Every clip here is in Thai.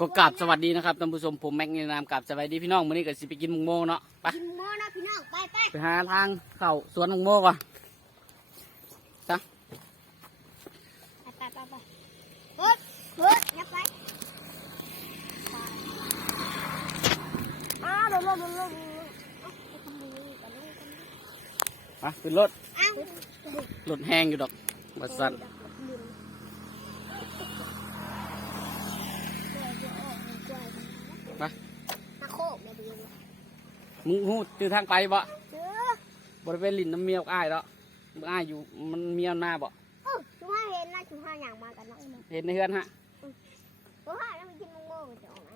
ก็กราบสวัสดีนะครับท่านผู้ชมผมแม็กในนามกราบสวัสดีพี่น้องมื้อนี้ก็สิไปกินมุงโมเนาะไปกินหม้อนะพี่น้องไปไปไปหาทางเข้าสวนมุงโมก่อนจ้ะไปไปไปเฮ้ยเฮ้ยอย่าไปอ้าวลงลงลงลงเอาไปทำดีกันเลยกันเลยไปขึ้นรถอ้าวรถแห้งอยู่ดอกบัดสัน ไปตะโคกเนี่ยไปยังไงมึงฮู้จือทางไปบ่เจอบริเวณลินน้ำเมียวอ้ายแล้วอ้ายอยู่มันเมียวหน้าบ่เออชุห้าเห็นนะชุห้าอย่างมากันเนาะเห็นในเฮือนฮะชุห้าแล้วมันกินมงโม่กันจะออกไหม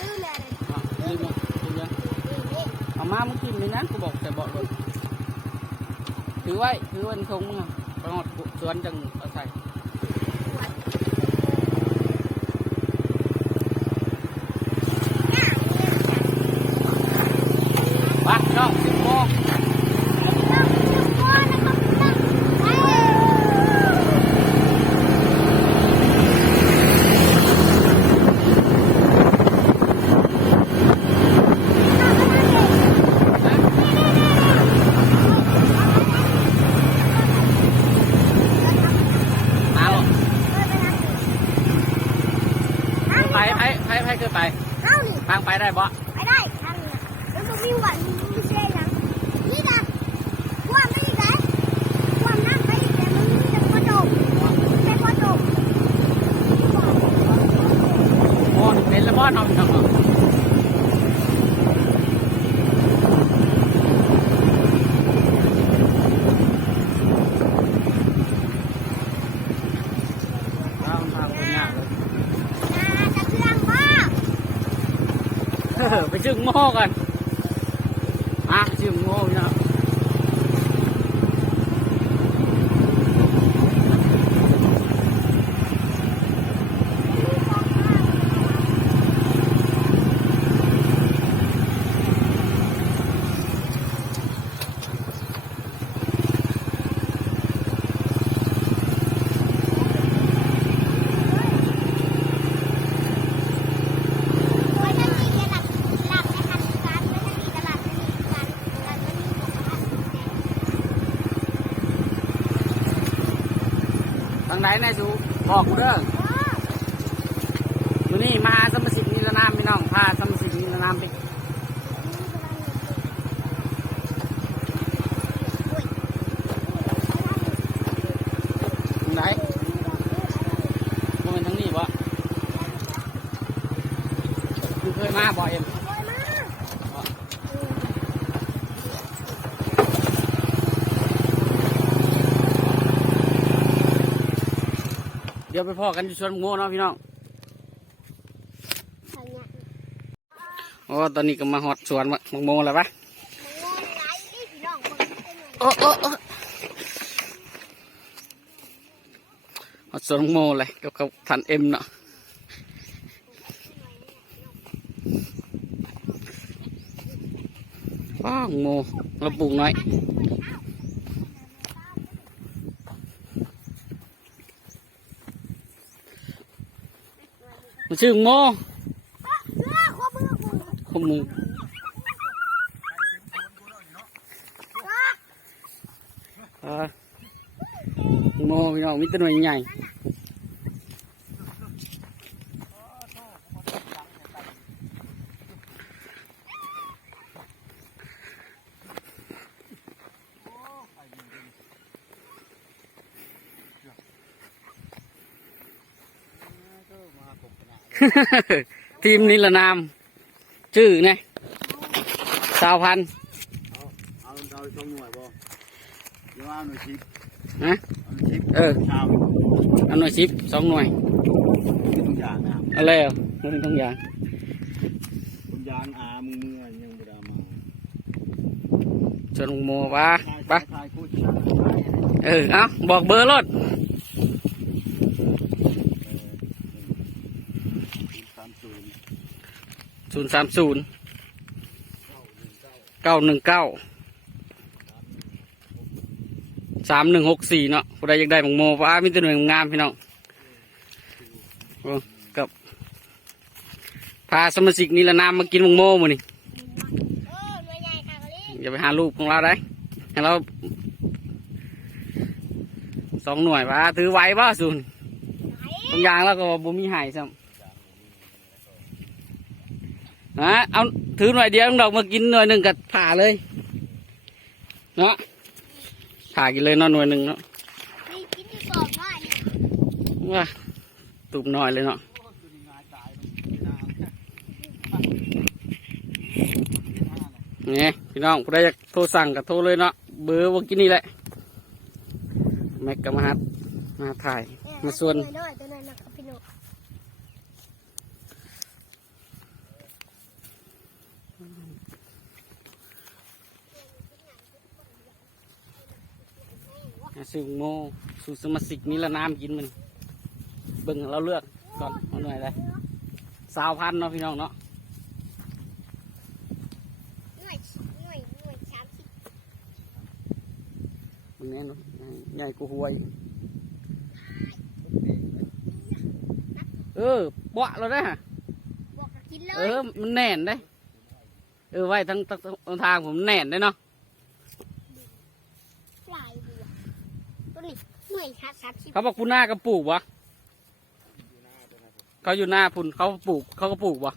ลืมเลยเลยอะลืมเลยลืมเลยนี่เอามามึงกินเลยนะกูบอกแต่บอกเลยถือไว้ถือไว้ในทงมึงอะไปหอดสวนจังเอาใส่ ไปน้องสิบโมงมาหรอกไปไปไปไปเกินไปทางไปได้บ่ไปได้ทางนี้แล้วมันมีหวันมีเซ่ยังนี่นะว่าไม่ได้ว่าน้ำไปแต่มันมีแต่กระโดดแค่กระโดด โอ้ เป็นแล้วบ่น้องน้องเอาทางไปยากเลย นาจะเครื่องบ้า เออไปชื่อโม่ก่อนมาชื่อโม่พี่น้องทางไหนนายสูบอกกูเด้อวันนี้มาสมสิทธิ์นิรนามพี่น้องพาสมสิทธิ์นิรนามไปทางไหนมันเป็นทางนี้บ่คือเคยมาบ่เอ็ม เดี๋ยวไปพ่อกันที่สวนโง่เนาะพี่น้องโอ้ตอนนี้ก็มาหอดสวนมะโมแล้วปะโอ้โอ้หอดสวนโมเลยกับเขาทันเอ็มเนาะว้าวโมเราปลูกน้อย มันชื่อโมขมูเออโมพี่น้องมีแต้นไม้ใหญ่ ทีมนิรนาม ชื่อไงสาวพันธุ์เอาเอาสองหน่วยบ่เดี๋ยวเอาหน่วยชิปนะเอาหน่วยชิปเออชาวเอาหน่วยสิบสองหน่วยคือทุกอย่างนะเอาเลยอะมันเป็นทุกอย่างคุณยางอามึงเมื่อยังบ่ได้เอามาชวนโมปะถ่ายปะถ่ายคู่ชิปถ่ายเออเอาบอกเบอร์รถ สามศูนย์ศูนย์สามศูนย์เก้าหนึ่งเก้าสามหนึ่งหกสี่เนาะผู้ใดอยากได้หมงโมว่ามีแตัวหน่วยงามพี่น้องกับพาสมาชิกนิรนามมากินมังโมมานี่ออหนิอย่าไปหาลูกของเราได้ให้เราสองหน่วยว่าถือไว้ป่ะสุนไหนบางอย่างแล้วก็บ่มีหายซ้ำ ฮะเอาถือหน่วยเดียวดอกมากินหน่วยหนึ่งกับผ่าเลยเนาะผ่ากินเลยนาะหน่วยหนึ่งเนาะกินที่กรอบว่าเนี่ยว่าตุ่มหน่อยเลยเนาะนี่พี่น้องผู้ใดอยากโทรสั่งก็โทรเลยเนาะเบอร์ว่ากินนี่แหละแม็กกับมาฮัดมาถ่ายมาส่วน ตัวน้อยตัวน้อยนะครับพี่น้อง ซื้อโง่สูสมาสิกนี่ละน้ำกินมันเบิ่งเราเลือกก่อนเอาหน่อยเลยสาวพันเนาะพี่น้องเนาะหน่วยหน่วยหน่วยสามสิบมึงแน่นอนใหญ่กูหวยเออปะเราได้ฮะบอกกับกินเลเอยอมันแน่นได้ เออไว้ทั้งทั้งทั้งทางผมแน่นได้เนาะปลายบัวตัวนี้หน่วยค่ะสามสิบเขาบอกปูหน้าก็ปลูกวะเขาอยู่หน้าพุ่นเขาปลูกเขาก็ปลูกวะ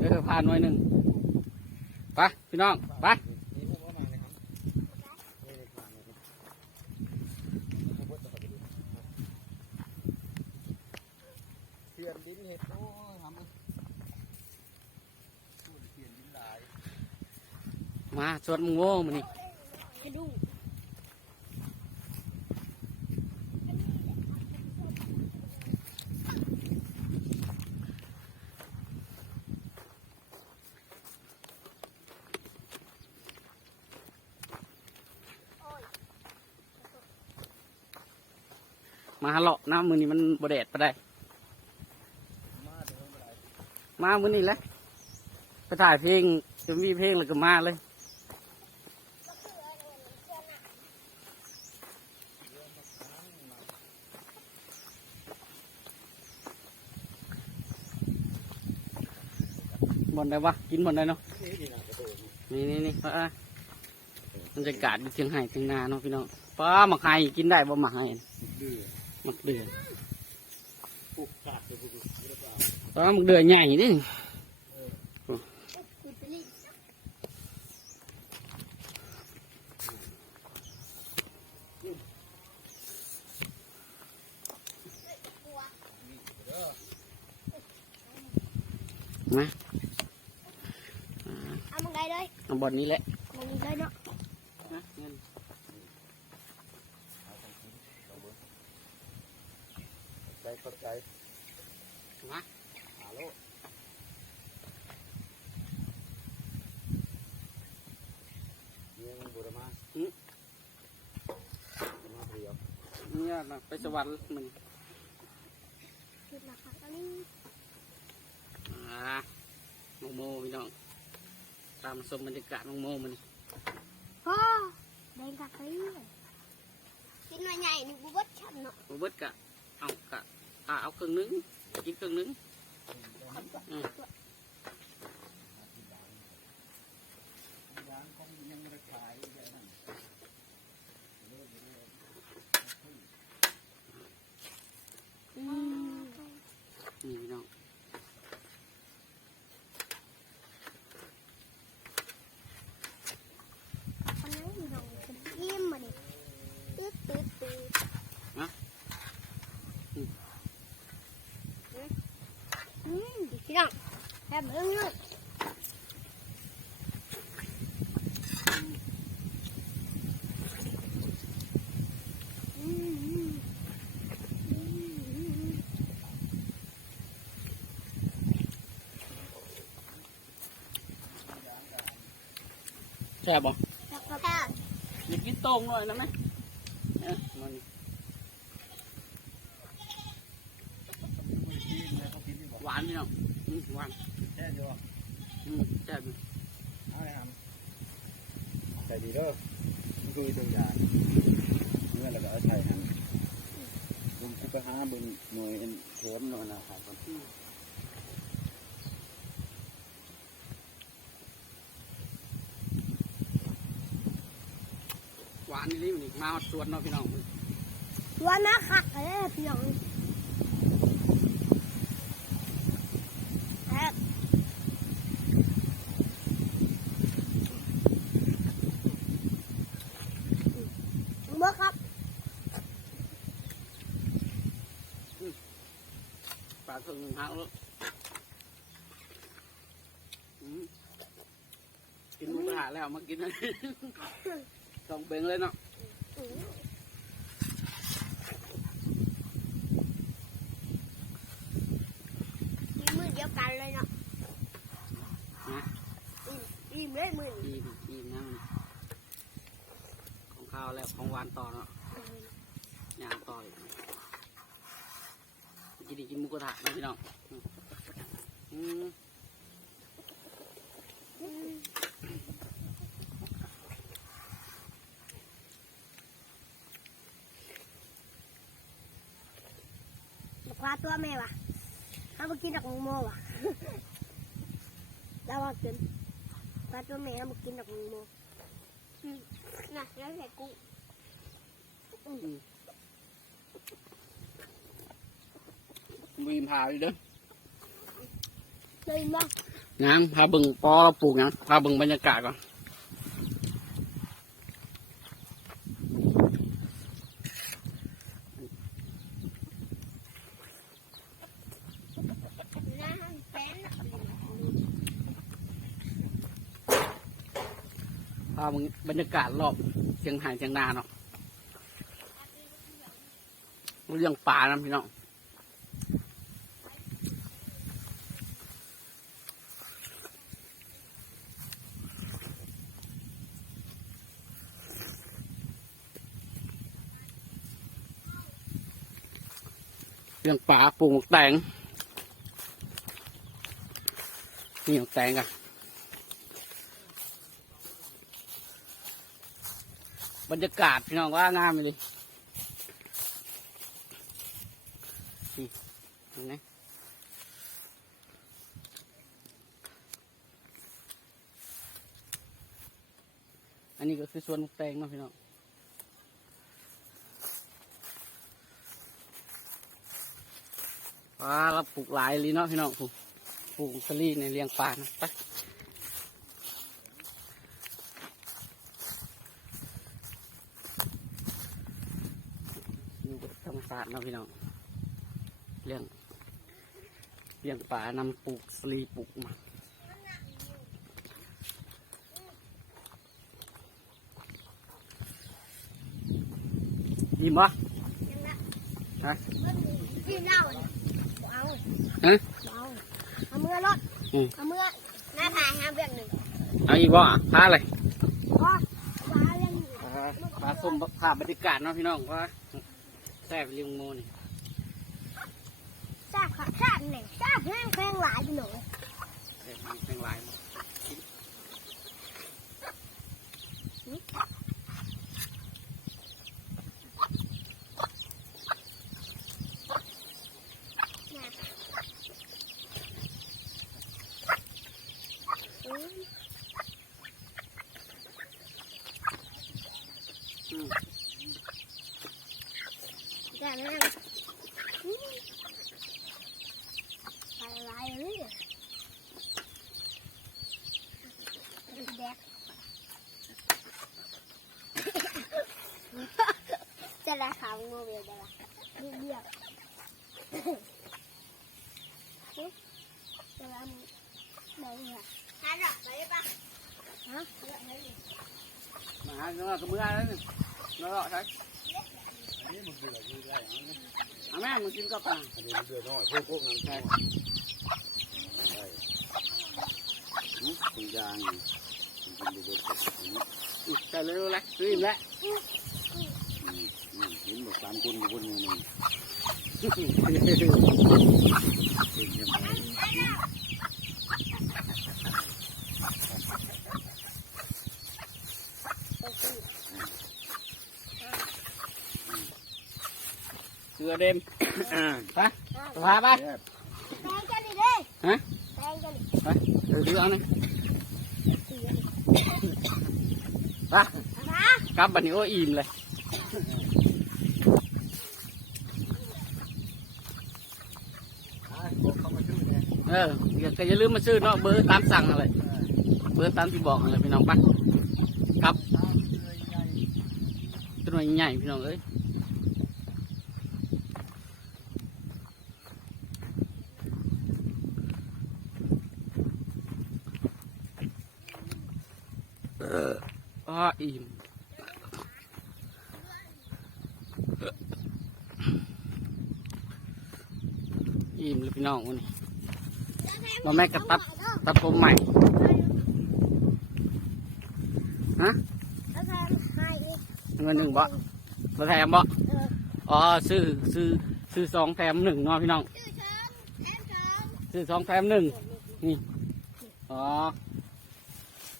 เออผ่านหน่อยหนึ่งไปพี่น้องไป เปลี่ยนดินเห็ดโอ้ยทำมันเปลี่ยนดินหลาย มาสวดมึงโง่มานี่มาหลาะนะมือนี้มันบดแดดไปได้ มามือนี้แหละไปถ่ายเพลงจะมีเพลงแล้วก็มาเลย บนได้วะกินบนได้เนาะนี่นี่นี่อะมันจะกาดอยู่เชียงไฮ้เชียงนาเนาะพี่น้องป้าหมักไห้กินได้บ่หมักไห้หมักเดือดปลุกขาดเลยปลุกหรือเปล่าป้าหมักเดือดใหญ่ดิคุณไปรีบ มา เอามึงไงเลย เอา บอลนี้แหละมึงเลยเนาะนะเงินใจเข้าใจมาหาโลกเลี้ยงบุรมามาเดียวเนี่ยนะไปสวรรค์มันขึ้นมาค่ะตอนนี้อ่าโมโมพี่น้อง ตามชมบรรยากาศโมโมมันพ่อแดงกับไปกินหน่วยใหญ่หนึ่งบุบดช้ำเนาะบเบิดกะเอากะอ่าเอาครึ่งนึงกินครึ่งนึงอืม ร้านของยังไม่ได้ขายอย่างนั้น อืม นี่พี่น้อง คนนั้นมีดอกเป็นยิ้มมาดิตึ๊ดตึ๊ดตึ๊ดอืมดีพี่น้อง แค่เบิ้งเลยอืมอืมอืมอืมแซ่บบ่แล้วก็ค่ะอยากกินโต้งหน่อยนะไหมเอ้ยมัน กินแล้วเขากินที่บอก หวานพี่น้องอืมหวาน แค่เดียว อืมแซ่บอยู่ เอาเลยครับใจดีเด้อมันคือตัวอย่างเมื่อแล้วก็เอา ไป หาบนหน่วยเสริมหน่อยนะครับหวานนี่นี่มาสวนเนาะพี่น้อง วันนะคักเลยพี่น้องแอบเมื่อครับ ปลาถึงหักแล้วกินหมูกระทะแล้วมากินอันนี้ ต้องเบ่งเลยเนาะมีมือเดียวกันเลยเนาะ นะ อีมเลยมือ อีมอีมนั่งของข้าวแล้วของหวานต่อเนาะย่างต่ออีกกิ นดีกินหมูกระทะนะพี่น้องอืมคว้าตัวแม่วะเขาไปกินดอกงูโมวะแล้วว่ากินคว้าตัวแม่เขาไปกินดอกงูโมอืมน่ะแล้วใส่กุ้งวี มพาไปเด้อเลยมั้งน้ำพาเบึงปอเราปลูกหยังพาเบึงบรรยากาศก่อนน้ำเป็นพาเบึงบรรยากาศรอบเชียงหายเชียงนาเนาะเรื่องป่านะพี่น้อง เรื่องป่าปลูกแตงนี่หมกแตงกันบรรยากาศพี่น้องว่างามเลยนี่เห็นไหมอันนี้ก็คือสวนหมกแตงเนาะพี่น้อง ปลาเราปลูกหลายลีเนาะพี่น้องปลูกปลูกสลีในเลี้ยงปลานะไปอยู่กับธรรมศาสตร์เนาะพี่น้องเลี้ยงเลี้ยงปลานำปลูกสลีปลูกมาดีมั้ยยังนะฮะ ฮะเอาเอามือรถอืมเอามือหน้าถ่ายห้าเรื่องหนึ่งเอาอีกบ่พาเลยพอมาเรื่องหนึ่งปลาส้มภาพบรรยากาศเนาะพี่น้องว่าแซ่บเลี้ยงโมนี่ทราบขับทราบหนึ่งทราบแห้งแพงหลายอยู่หนูแซ่บมันแตงลาย อืม อืม แต่นั่งอืมอะไรเนี่ยแดก จะได้ขาวงูเบียดได้ละเบี้ยเบี้ยจะได้ได้เลยฮะดอกไปปะฮะมาหาเนื้อ กระเบื้อแล้วนี่เนื้อใช่อันนี้มันเดือดอยู่ได้อันนี้เอาแม่มึงกินก็ปลาอันนี้มันเดือดน้อยพวกพวกนั้นใช่ได้หืมคุณยางนี่คุณกินเดือดๆอย่างนี้อืมใส่เลยรู้แล้วรีบแล้วอืมอืมเห็นบอกสามคนอยู่บนมือหนึ่งเองยังไงเเกลือเด่นอ่าไปพาไปแซ่บแทงกันดิเด้ฮะแทงกันดิไปเดี๋ยวเรือนี่ไปมากลับบันนี้โอ้อิ่มเลย อ่าพวกเขามาช่วย เนี่ยเอออย่าก็อย่าลืมมาซื้อเนาะเบอร์ตามสั่งอะไรเบอร์ตามที่บอกอะไรพี่น้องไปครับตามเลยใหญ่ตัวหน่วยใหญ่พี่น้องเอ้ยเอออ้ออิ่มอิ่มเลยพี่น้องวันนี้ มาแม่กระตัดตัดผมใหม่ฮะแล้วแทงให้อีกเงินหนึ่งบ่มาแถมบ่เอออ๋อซื้อซื้อซื้อสองแถมหนึ่งเนาะพี่น้องชื่อเชิญแทงเชิญซื้อสองแถมหนึ่งนี่อ๋อ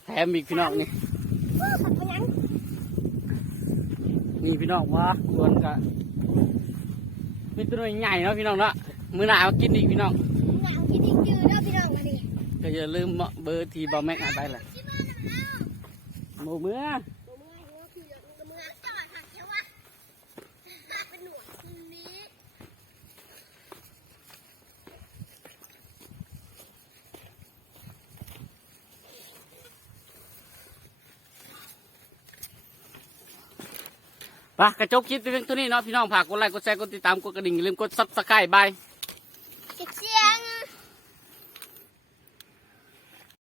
แถมอีกพี่น้องนี่พูดกับยังนี่พี่น้องว่าควรกะมีตัวใหญ่เนาะพี่น้องเนาะมื้อหน้าเอากินอีกพี่น้อง หนังที่ดิ้งยืดแล้วพี่น้องมาดิก็อย่าลืมเบอร์ทีบอแม็กอะไรแหละโมเมื่อป็นหนวดนี้ไปกระจกคลิปเพียงเท่านี้เนาะพี่น้องฝากกดไลค์กดแชร์กดติดตามกดกระดิ่งอย่าลืมกดซับสไครต์บายเสียง